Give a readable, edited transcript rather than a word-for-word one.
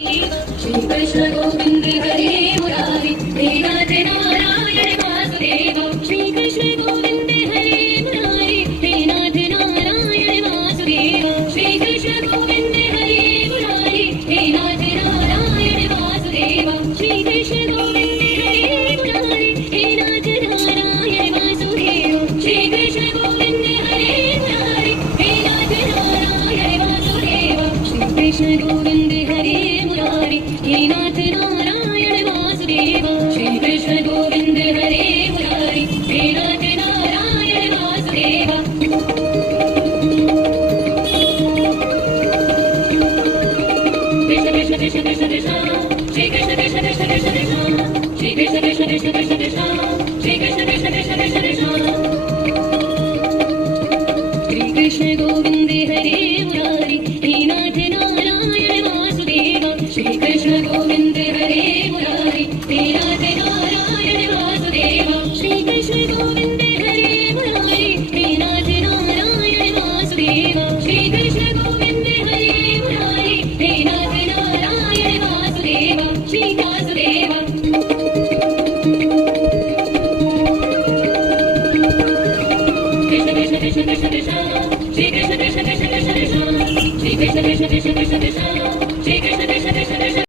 Shri Krishna Govind हरे Murari हे नाथ Narayan Vasudev Shri Krishna Govind हरे Murari हे नाथ Narayan Vasudev Shri Krishna Govind हरे Murari हे नाथ Narayan Vasudev Shri Krishna Govind हरे Murari हे नाथ Narayan Vasudev Shri Krishna Govind हरे Murari हे नाथ Narayan Vasudev Shri Krishna Govind हरे Murari हे नाथ Narayan Vasudev Shri Krishna Govind हरे Murari हे नाथ Narayan Vasudev Krishna Krishna Krishna Krishna Krishna Shri Krishna Krishna Krishna Krishna Krishna Shri Krishna Krishna Krishna Krishna Krishna Shri Krishna Krishna Krishna Krishna Krishna Shri Krishna Govind हरे Murari हे नाथ Narayan Vasudev Shri Krishna Govind हरे Murari हे नाथ Narayan Vasudev Shri Krishna Govind हरे Murari हे नाथ Narayan Vasudev Shri Krishna Govind हरे Murari हे नाथ Narayan Vasudev Shri Vasudev Krishna Krishna Krishna Krishna Krishna Shri Krishna Krishna Krishna Krishna Krishna Shri Krishna Krishna Krishna Krishna Krishna Shri Krishna Krishna Krishna Krishna